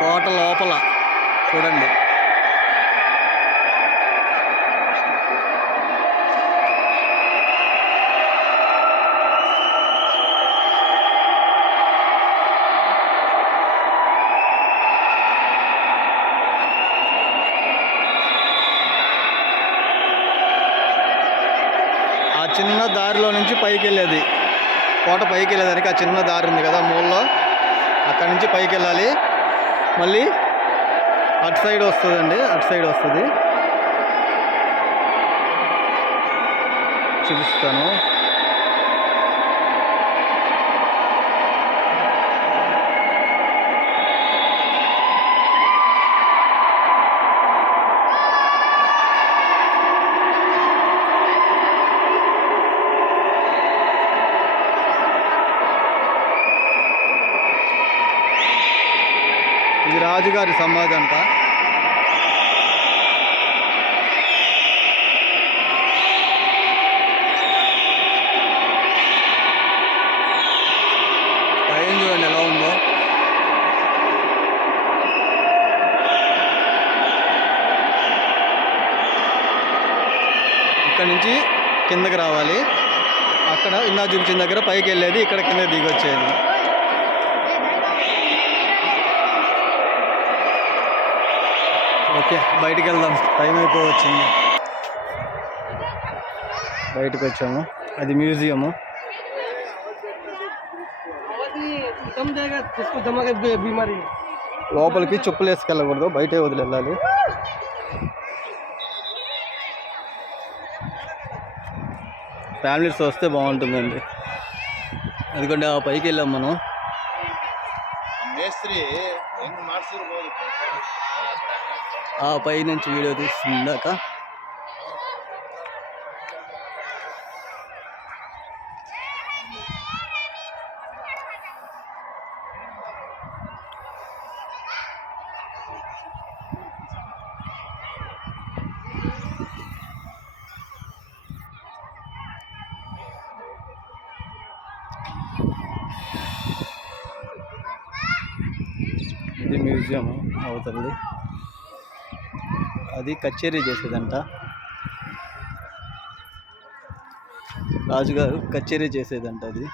కోట లోపల. చూడండి. ఆ చిన్న దారిలో నుంచి పైకి వెళ్ళేది కోట పైకి వెళ్ళేదానికి ఆ చిన్న దారి ఉంది కదా మూలలో. అక్కడ నుంచి పైకి వెళ్ళాలి మళ్ళీ అటు సైడ్ వస్తుందండి అటు సైడ్ వస్తుంది. చూపిస్తాను. ఇది రాజుగారి సమాధి అంట. పైన చూడండి ఎలా ఉందో. ఇక్కడ నుంచి కిందకి రావాలి. అక్కడ ఇందా చూపించిన దగ్గర పైకి వెళ్ళేది ఇక్కడ కింద దిగొచ్చేది. ఓకే బయటికి వెళ్దాం టైం అయిపోవచ్చింది. బయటకు వచ్చాము అది మ్యూజియము. లోపలికి చెప్పులు వేసుకెళ్ళకూడదు బయటే వదిలి వెళ్ళాలి ఫ్యామిలీస్ వస్తే బాగుంటుందండి. ఎందుకంటే ఆ పైకి వెళ్ళాం మనం. మేస్త్రి ఆ పై నుంచి వీడియో తీస్తుందాక ఇది మ్యూజియం అవుతుంది అది కచేరీ చేసేదంట. రాజుగారు కచేరీ చేసేదంట అది.